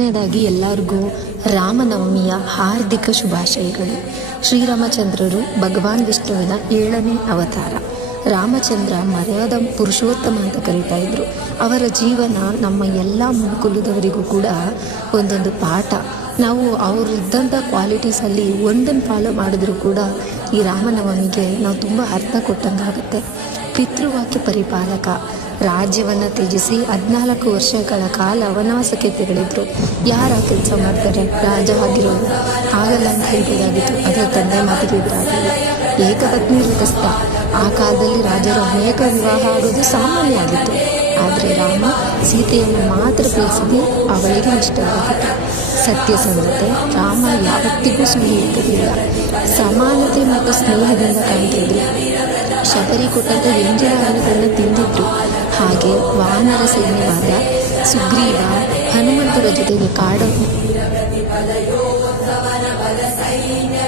ಮೊದಲನೇದಾಗಿ ಎಲ್ಲರಿಗೂ ರಾಮನವಮಿಯ ಹಾರ್ದಿಕ ಶುಭಾಶಯಗಳು. ಶ್ರೀರಾಮಚಂದ್ರರು ಭಗವಾನ್ ವಿಷ್ಣುವಿನ 7ನೇ ಅವತಾರ. ರಾಮಚಂದ್ರ ಮರ್ಯಾದ ಪುರುಷೋತ್ತಮ ಅಂತ ಕರೀತಾ ಇದ್ರು. ಅವರ ಜೀವನ ನಮ್ಮ ಎಲ್ಲ ಮುನ್ಕುಲದವರಿಗೂ ಕೂಡ ಒಂದೊಂದು ಪಾಠ. ನಾವು ಅವರಿದ್ದಂಥ ಕ್ವಾಲಿಟೀಸಲ್ಲಿ ಒಂದನ್ನು ಫಾಲೋ ಮಾಡಿದ್ರೂ ಕೂಡ ಈ ರಾಮನವಮಿಗೆ ನಾವು ತುಂಬ ಅರ್ಥ ಕೊಟ್ಟಂಗಾಗುತ್ತೆ. ಪಿತೃವಾಕ್ಯ ಪರಿಪಾಲಕ, ರಾಜ್ಯವನ್ನು ತ್ಯಜಿಸಿ 14 ವರ್ಷಗಳ ಕಾಲ ವನವಾಸಕ್ಕೆ ತೆರಳಿದ್ರು. ಯಾರು ಆ ಕೆಲಸ ಮಾಡ್ತಾರೆ? ರಾಜ ಆಗಿರೋರು. ಆಗಲ್ಲ ಅಂತ ಹೇಳ್ಬೋದಾಗಿತ್ತು, ಅದರ ತಂದೆ ಮಾತಿಗೆ ಎದುರಾಗಲಿಲ್ಲ. ಏಕಪತ್ನಿ ವ್ರತಸ್ಥ. ಆ ಕಾಲದಲ್ಲಿ ರಾಜರು ಅನೇಕ ವಿವಾಹ ಆಗೋದು ಸಾಮಾನ್ಯ ಆಗಿತ್ತು. ಆದರೆ ರಾಮ ಸೀತೆಯನ್ನು ಮಾತ್ರ ಪ್ರೀತಿಸಿ ಅವಳಿಗೆ ಇಷ್ಟವಾಗಿತ್ತು. ಸತ್ಯಸಂಧತೆ. ರಾಮ ಯಾವತ್ತಿಗೂ ಸುಳ್ಳು ಇರ್ತಿರಲಿಲ್ಲ. ಸಮಾನತೆ ಮತ್ತು ಸ್ನೇಹದಿಂದ ಕಾಣ್ತಿದ್ರು. ಶಬರಿ ಕೊಟ್ಟಂಥ ವ್ಯಂಜನ ಹಣ್ಣುಗಳನ್ನ ತಿಂದಿದ್ರು. ಹಾಗೆ ವಾನರ ಸೈನ್ಯವಾದ ಸುಗ್ರೀವ ಹನುಮಂತರ ಜೊತೆಗೆ ಕಾಡನ್ನು ಸೈನ್ಯ